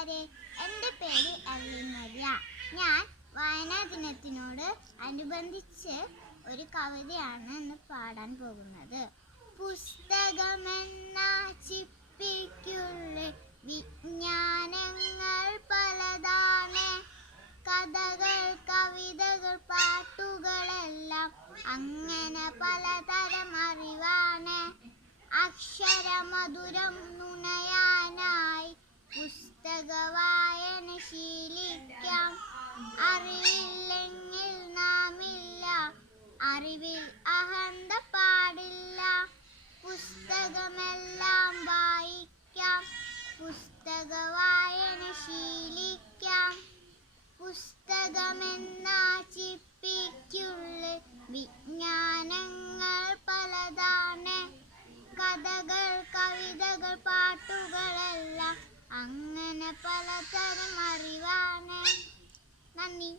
കൂട്ടുകാരെ, എൻ്റെ പേര് എർലിൻ. ഞാൻ വായനാ ദിനത്തിനോട് അനുബന്ധിച്ച് ഒരു കവിതയാണ് ഇന്ന് പാടാൻ പോകുന്നത്. പുസ്തകമെന്ന ചിപ്പിക്കുള്ളിൽ വിജ്ഞാനങ്ങൾ പലതാണ്. കഥകൾ, കവിതകൾ, പാട്ടുകളെല്ലാം അങ്ങനെ പലതരം അറിവാണ്. അക്ഷരമധുരം നുണയാനായി പുസ്തക വായന ശീലിക്കാം. അറിവില്ലെങ്കിൽ നാമില്ല, അറിവിൽ അഹന്ത പാടില്ല. പുസ്തകമെല്ലാം വായിക്കാം, പുസ്തക വായന ശീലിക്കാം. പുസ്തകമെന്ന ചിപ്പിക്കുള്ളിൽ വിജ്ഞാനങ്ങൾ പലതാണ്. കഥകൾ, കവിതകൾ, പാട്ടുകളെല്ലാം അങ്ങനെ പലതരം അറിവാണ്. നന്ദി.